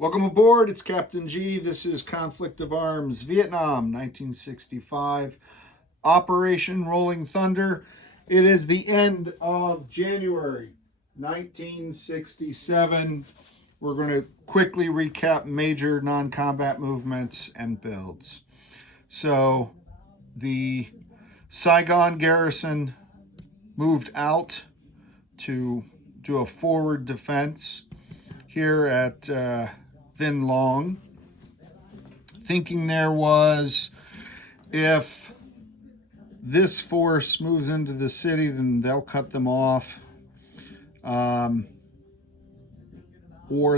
Welcome aboard. It's Captain G. This is Conflict of Arms, Vietnam, 1965. Operation Rolling Thunder. It is the end of January 1967. We're going to quickly recap major non-combat movements and builds. So the Saigon garrison moved out to do a forward defense here at Vinh Long, thinking there was, if this force moves into the city, then they'll cut them off, or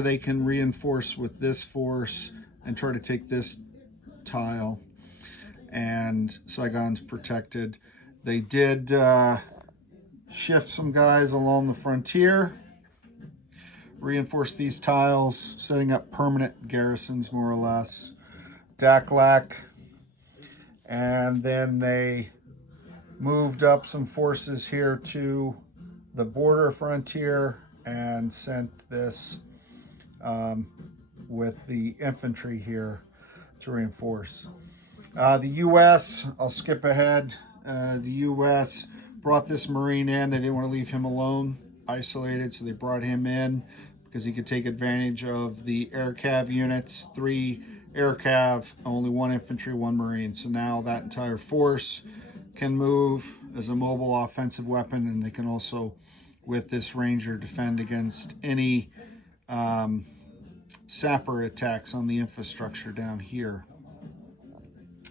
they can reinforce with this force and try to take this tile, and Saigon's protected. They did shift some guys along the frontier, reinforce these tiles, setting up permanent garrisons, more or less. Dak Lak. And then they moved up some forces here to the border frontier and sent this with the infantry here to reinforce. The U.S., I'll skip ahead. The U.S. brought this Marine in. They didn't want to leave him alone, isolated, so they brought him in because he could take advantage of the air cav units. 3 air cav, only 1 infantry, 1 Marine. So now that entire force can move as a mobile offensive weapon, and they can also, with this Ranger, defend against any sapper attacks on the infrastructure down here.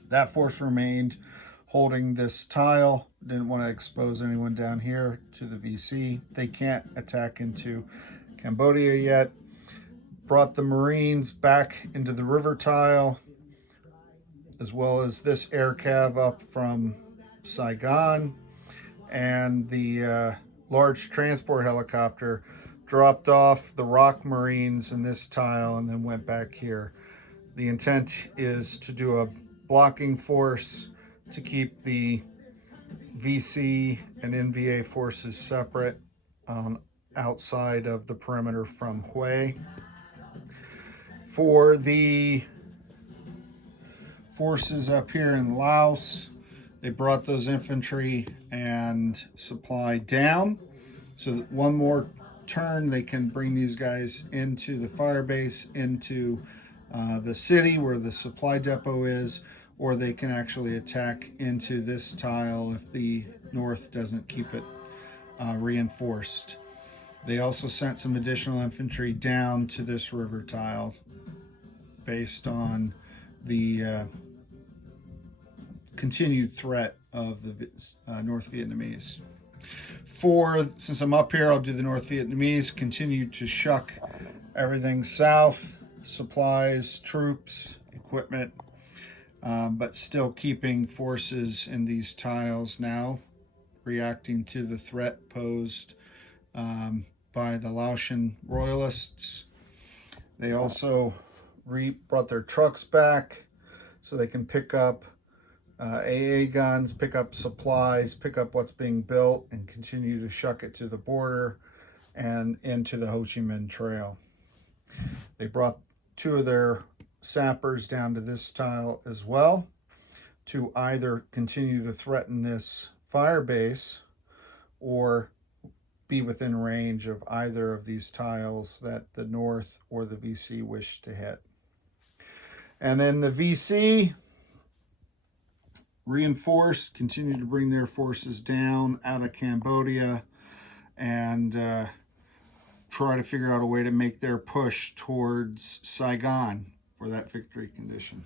That force remained holding this tile. Didn't want to expose anyone down here to the VC. They can't attack into Cambodia yet. Brought the Marines back into the river tile, as well as this air cav up from Saigon, and the large transport helicopter dropped off the ROC Marines in this tile and then went back here. The intent is to do a blocking force to keep the VC and NVA forces separate outside of the perimeter from Hue. For the forces up here in Laos, they brought those infantry and supply down, so that one more turn they can bring these guys into the fire base, into the city where the supply depot is, or they can actually attack into this tile if the North doesn't keep it reinforced. They also sent some additional infantry down to this river tile based on the continued threat of the North Vietnamese. Since I'm up here, I'll do the North Vietnamese. Continue to shuck everything south, supplies, troops, equipment, but still keeping forces in these tiles now, reacting to the threat posed by the Laotian royalists. They also brought their trucks back so they can pick up AA guns, pick up supplies, pick up what's being built, and continue to shuck it to the border and into the Ho Chi Minh Trail. They brought 2 of their sappers down to this tile as well to either continue to threaten this fire base or be within range of either of these tiles that the North or the VC wish to hit. And then the VC reinforced, continued to bring their forces down out of Cambodia and try to figure out a way to make their push towards Saigon for that victory condition.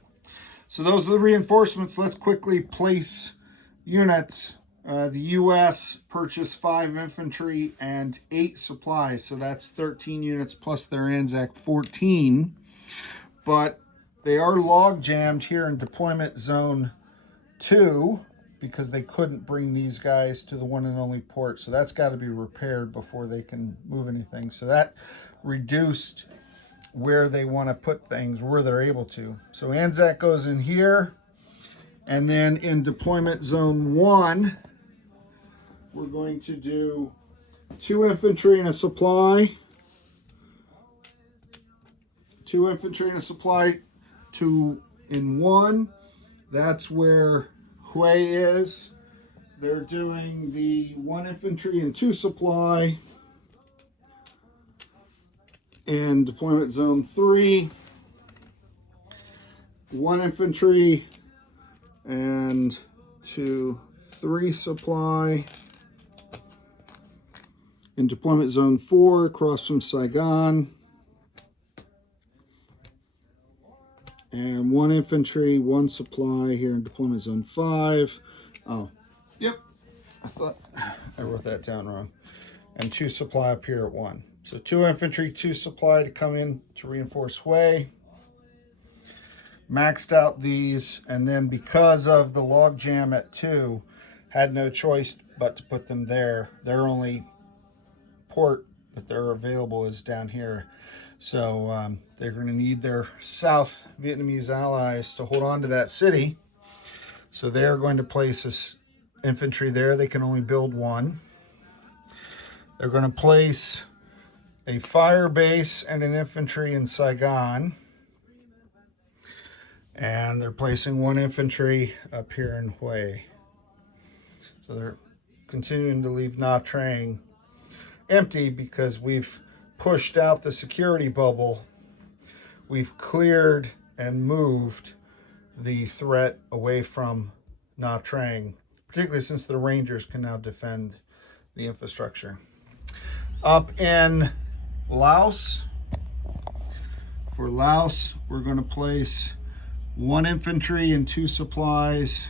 So those are the reinforcements. Let's quickly place units. The U.S. purchased 5 infantry and 8 supplies, so that's 13 units plus their Anzac 14. But they are log jammed here in deployment zone 2 because they couldn't bring these guys to the one and only port, so that's got to be repaired before they can move anything. So that reduced where they want to put things, where they're able to. So Anzac goes in here, and then in deployment zone 1, we're going to do 2 infantry and a supply, 2 2 infantry and a supply, 2 in 1. That's where Hue is. They're doing the 1 infantry and 2 supply in deployment zone 3. 1 infantry and 2, 3 supply in deployment zone 4 across from Saigon. And 1 infantry, 1 supply here in deployment zone 5. Oh, yep. I thought I wrote that down wrong. And 2 supply up here at 1. So 2 infantry, 2 supply to come in to reinforce Hue. Maxed out these, and then because of the log jam at 2, had no choice but to put them there. Their only port that they're available is down here. So they're going to need their South Vietnamese allies to hold on to that city. So they're going to place this infantry there. They can only build 1. They're going to place a fire base and an infantry in Saigon. And they're placing 1 infantry up here in Hue. So they're continuing to leave Nha Trang empty because we've pushed out the security bubble. We've cleared and moved the threat away from Nha Trang, particularly since the Rangers can now defend the infrastructure. Up in Laos, for Laos, we're going to place 1 infantry and 2 supplies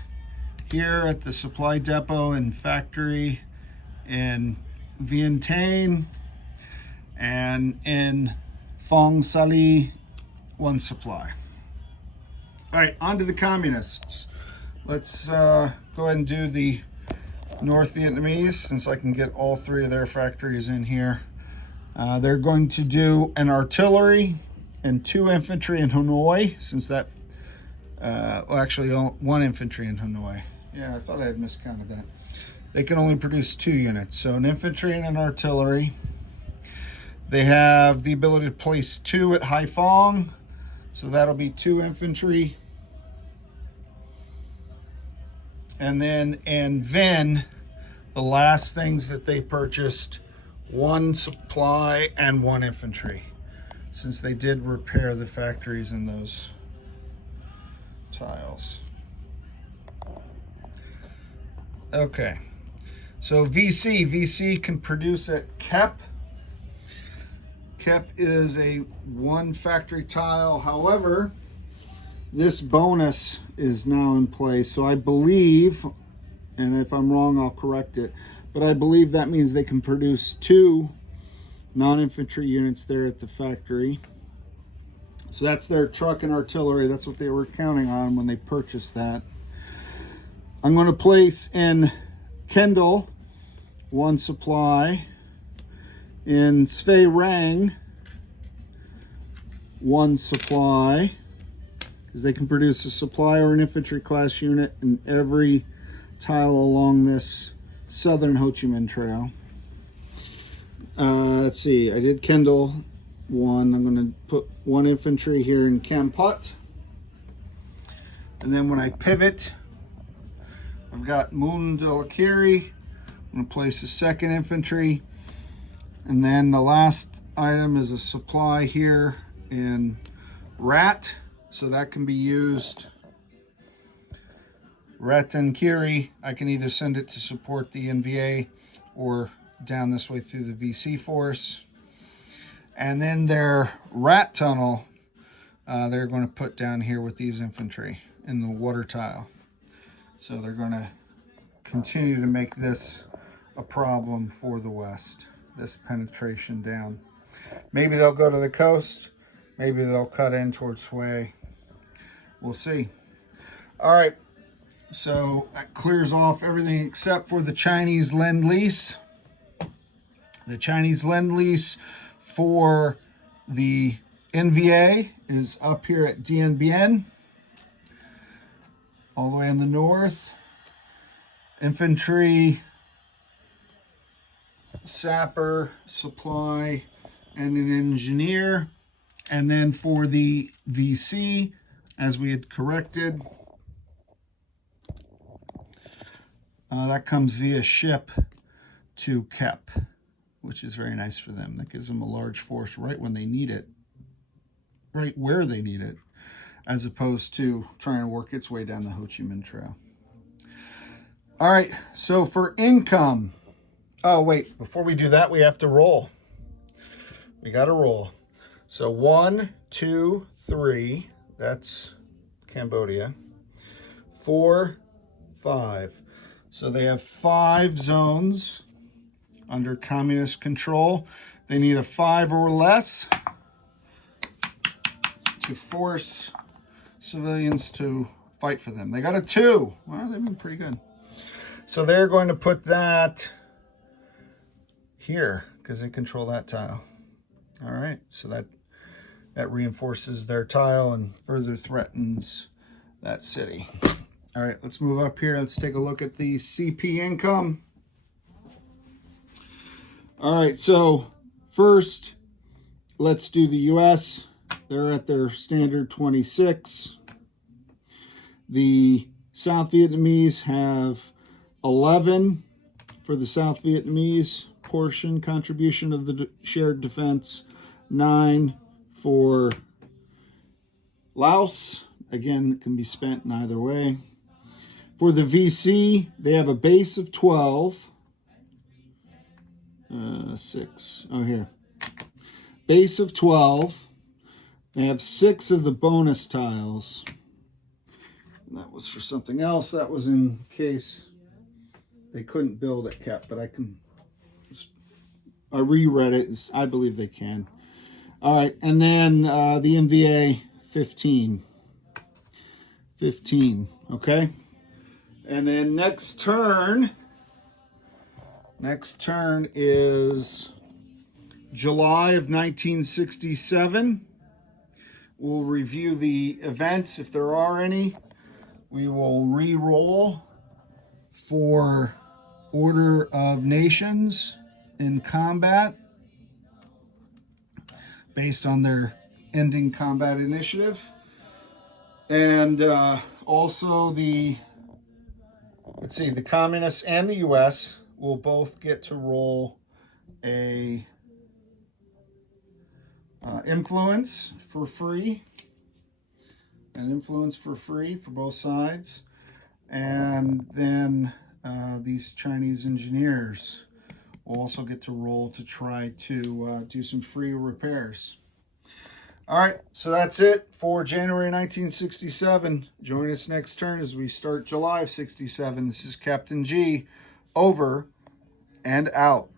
here at the supply depot and factory in Vientiane, and in Phong Sali, 1 supply. All right, on to the communists. Let's go ahead and do the North Vietnamese, since I can get all 3 of their factories in here. They're going to do an artillery and 2 infantry in Hanoi, since that well, actually 1 infantry in Hanoi. Yeah, I thought I had miscounted that. They can only produce 2 units, so an infantry and an artillery. They have the ability to place 2 at Haiphong, so that'll be 2 infantry. And then in Vinh, the last things that they purchased, 1 supply and 1 infantry, since they did repair the factories in those tiles. Okay, so VC can produce at Kep. Kep is a 1 factory tile. However, this bonus is now in place. So I believe, and if I'm wrong, I'll correct it, but I believe that means they can produce 2 non-infantry units there at the factory. So that's their truck and artillery. That's what they were counting on when they purchased that. I'm going to place in Kendall 1 supply. In Svay Rang, 1 supply, because they can produce a supply or an infantry class unit in every tile along this southern Ho Chi Minh Trail. Let's see, I did Kendall 1. I'm going to put 1 infantry here in Kampot. And then when I pivot, I've got Moon Delakiri. I'm going to place the 2nd infantry. And then the last item is a supply here in Rat. So that can be used. Rat and Kiri, I can either send it to support the NVA or down this way through the VC force. And then their Rat tunnel, they're going to put down here with these infantry in the water tile. So they're going to continue to make this a problem for the West, this penetration down. Maybe they'll go to the coast. Maybe they'll cut in towards Hue. We'll see. All right. So that clears off everything except for the Chinese Lend-Lease. The Chinese Lend-Lease for the NVA is up here at Dien Bien, all the way in the north. Infantry, sapper, supply, and an engineer And then for the VC, as we had corrected, that comes via ship to KEP, which is very nice for them. That gives them a large force right when they need it, right where they need it, as opposed to trying to work its way down the Ho Chi Minh Trail. All right, so for income, oh wait, before we do that, we have to roll. We got to roll. So 1, 2, 3, that's Cambodia. 4, 5. So they have 5 zones under communist control. They need a 5 or less to force civilians to fight for them. They got a 2. Well, they've been pretty good. So they're going to put that here because they control that tile. All right, so that reinforces their tile and further threatens that city. All right, let's move up here. Let's take a look at the CP income. All right, so first, let's do the U.S. They're at their standard 26. The South Vietnamese have 11 for the South Vietnamese portion contribution of the shared defense, 9 for Laos. Again, it can be spent in either way. For the VC, they have a base of 12. 6. Oh, here. Base of 12. They have 6 of the bonus tiles. And that was for something else. That was in case they couldn't build at KEP, but I reread it. I believe they can. All right, and then the MVA 15. 15, okay? And then next turn is July of 1967. We'll review the events, if there are any. We will re-roll for Order of Nations in combat based on their ending combat initiative. And also the communists and the U.S. will both get to roll a influence for free. An influence for free for both sides. And then these Chinese engineers will also get to roll to try to do some free repairs. All right, so that's it for January 1967. Join us next turn as we start July of 67. This is Captain G, over and out.